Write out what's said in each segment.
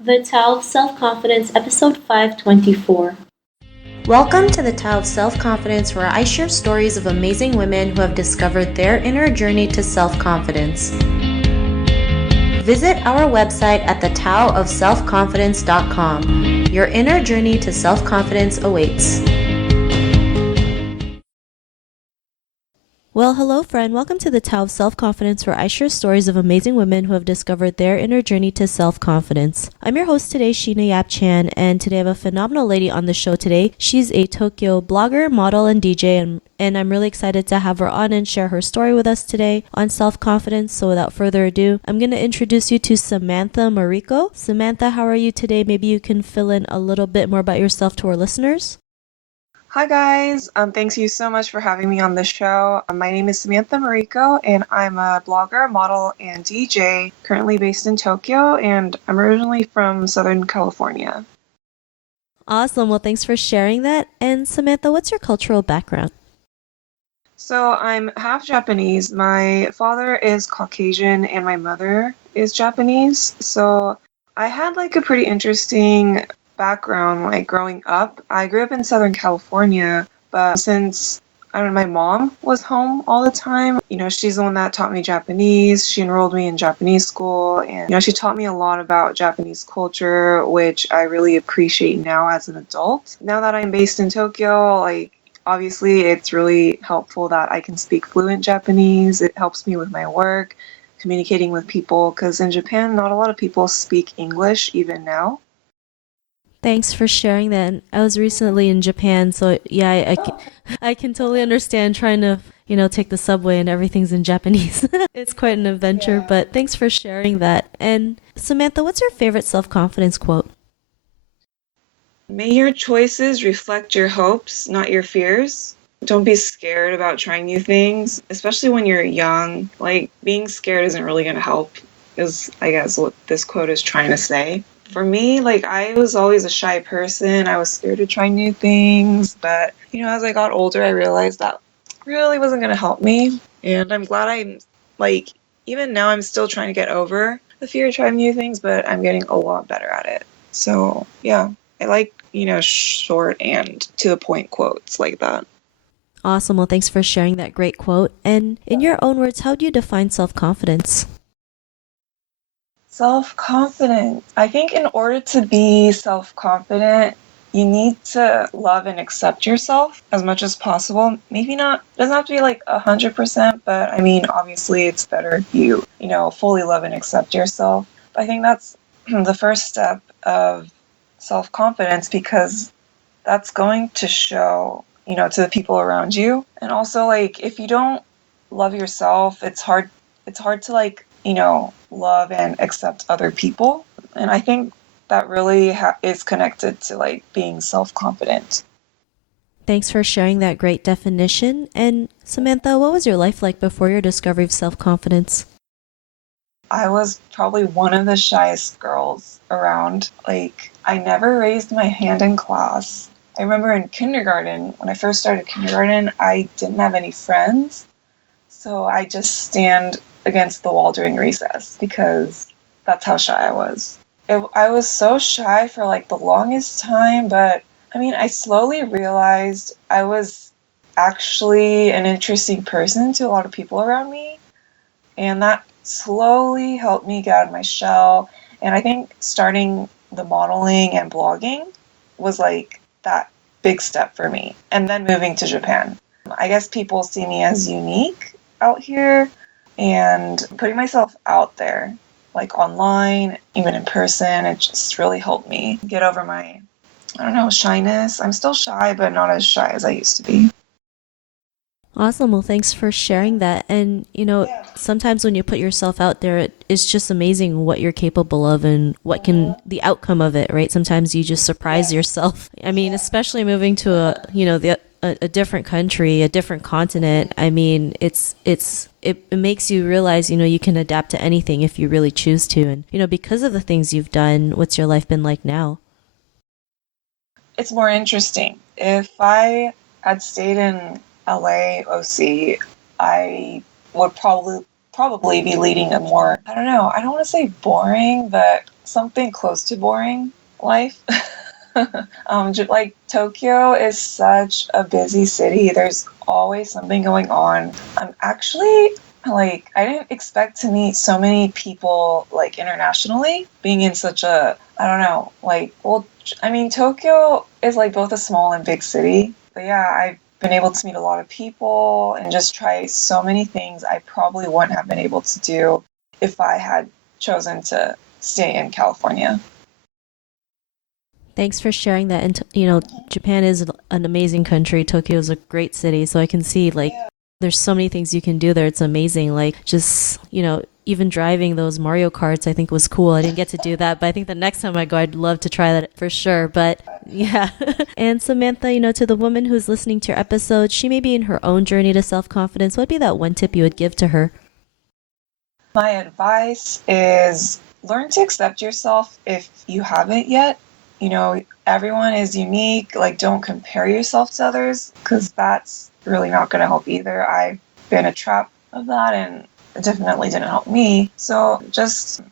The Tao of Self-Confidence, Episode 524. Welcome to the Tao of Self-Confidence, where I share stories of amazing women who have discovered their inner journey to self-confidence. Visit our website at thetaoofselfconfidence.com. Your inner journey to self-confidence awaits. Well, hello friend. Welcome to the Tao of Self-Confidence, where I share stories of amazing women who have discovered their inner journey to self-confidence. I'm your host today, Sheena Yap Chan, and today I have a phenomenal lady on the show today. She's a Tokyo blogger, model, and DJ, and I'm really excited to have her on and share her story with us today on self-confidence. So without further ado, I'm going to introduce you to Samantha Mariko. Samantha, how are you today? Maybe you can fill in a little bit more about yourself to our listeners. Hi guys, thanks you so much for having me on the show. My name is Samantha Mariko and I'm a blogger, model, and DJ, currently based in Tokyo, and I'm originally from Southern California. Awesome. Well, thanks for sharing that. And Samantha, what's your cultural background? So I'm half Japanese. My father is Caucasian and my mother is Japanese. So I had like a pretty interesting background like growing up. I grew up in Southern California, but since I don't know, my mom was home all the time. She's the one that taught me Japanese. She enrolled me in Japanese school, and she taught me a lot about Japanese culture, which I really appreciate now as an adult. Now that I'm based in Tokyo, obviously it's really helpful that I can speak fluent Japanese. It helps me with my work, communicating with people, because in Japan, not a lot of people speak English even now. Thanks for sharing that. And I was recently in Japan, so yeah, I can totally understand trying to, take the subway and everything's in Japanese. It's quite an adventure, but thanks for sharing that. And Samantha, what's your favorite self-confidence quote? May your choices reflect your hopes, not your fears. Don't be scared about trying new things, especially when you're young. Being scared isn't really going to help, is I guess what this quote is trying to say. For me, I was always a shy person. I was scared to try new things, but as I got older, I realized that really wasn't going to help me. And I'm glad even now I'm still trying to get over the fear of trying new things, but I'm getting a lot better at it. So, yeah, I like, short and to the point quotes like that. Awesome. Well, thanks for sharing that great quote. And in your own words, how do you define self-confidence? Self-confidence. I think in order to be self-confident, you need to love and accept yourself as much as possible. Maybe not, doesn't have to be 100%, but I mean, obviously it's better if you, fully love and accept yourself. But I think that's the first step of self-confidence, because that's going to show, to the people around you. And also, if you don't love yourself, it's hard to love and accept other people. And I think that really is connected to being self-confident. Thanks for sharing that great definition. And Samantha, what was your life like before your discovery of self-confidence? I was probably one of the shyest girls around. I never raised my hand in class. I remember in kindergarten, when I first started kindergarten, I didn't have any friends. So I just stand against the wall during recess because that's how shy I was. I was so shy for the longest time, but I mean, I slowly realized I was actually an interesting person to a lot of people around me. And that slowly helped me get out of my shell. And I think starting the modeling and blogging was that big step for me. And then moving to Japan. I guess people see me as unique out here, and putting myself out there, online, even in person, it just really helped me get over my, shyness. I'm still shy, but not as shy as I used to be. Awesome. Well, thanks for sharing that. And, sometimes when you put yourself out there, it's just amazing what you're capable of and the outcome of it, right? Sometimes you just surprise yourself. I mean, especially moving to a different country, a different continent. I mean, it makes you realize, you can adapt to anything if you really choose to. And, because of the things you've done, what's your life been like now? It's more interesting. If I had stayed in LA, OC, I would probably be leading a more, I don't know, I don't want to say boring, but something close to boring life. Like Tokyo is such a busy city. There's always something going on. I'm actually like, I didn't expect to meet so many people like internationally, being in such a, I don't know, like, well, I mean, Tokyo is like both a small and big city. But yeah, I've been able to meet a lot of people and just try so many things I probably wouldn't have been able to do if I had chosen to stay in California. Thanks for sharing that. And, Japan is an amazing country. Tokyo is a great city. So I can see, like, there's so many things you can do there. It's amazing. Like, just, even driving those Mario Karts, I think was cool. I didn't get to do that, but I think the next time I go, I'd love to try that for sure. But yeah. And Samantha, to the woman who's listening to your episode, she may be in her own journey to self-confidence. What'd be that one tip you would give to her? My advice is learn to accept yourself if you haven't yet. Everyone is unique. Like, don't compare yourself to others, because that's really not going to help either. I've been a trap of that, and it definitely didn't help me. So just,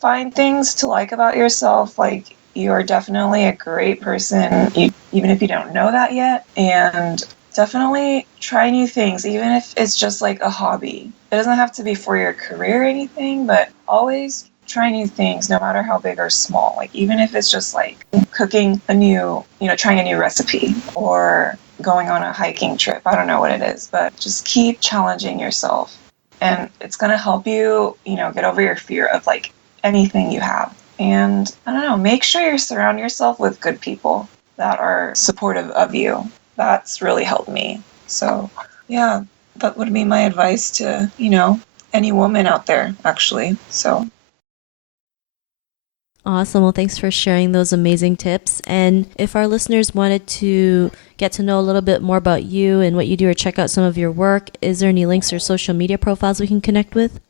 find things to like about yourself. Like, you're definitely a great person, even if you don't know that yet. And definitely try new things, even if it's just like a hobby. It doesn't have to be for your career or anything, but always try new things, no matter how big or small. Like, even if it's just like cooking trying a new recipe or going on a hiking trip. I don't know what it is, but just keep challenging yourself. And it's going to help you, get over your fear of like anything you have. And I don't know, make sure you surround yourself with good people that are supportive of you. That's really helped me. So yeah, that would be my advice to, any woman out there, actually. So. Awesome. Well, thanks for sharing those amazing tips. And if our listeners wanted to get to know a little bit more about you and what you do or check out some of your work, is there any links or social media profiles we can connect with?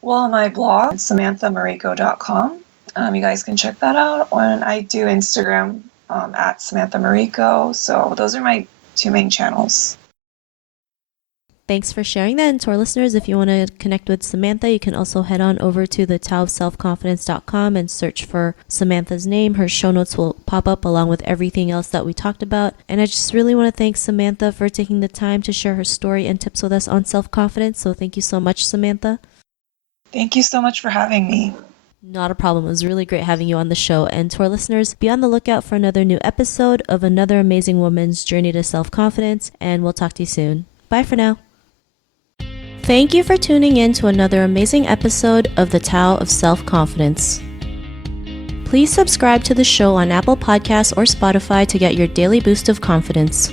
Well, my blog, SamanthaMariko.com. You guys can check that out. And I do Instagram at Samantha Mariko. So those are my two main channels. Thanks for sharing that. And to our listeners, if you want to connect with Samantha, you can also head on over to the taoofselfconfidence.com and search for Samantha's name. Her show notes will pop up along with everything else that we talked about. And I just really want to thank Samantha for taking the time to share her story and tips with us on self-confidence. So thank you so much, Samantha. Thank you so much for having me. Not a problem. It was really great having you on the show. And to our listeners, be on the lookout for another new episode of another amazing woman's journey to self-confidence. And we'll talk to you soon. Bye for now. Thank you for tuning in to another amazing episode of the Tao of Self-Confidence. Please subscribe to the show on Apple Podcasts or Spotify to get your daily boost of confidence.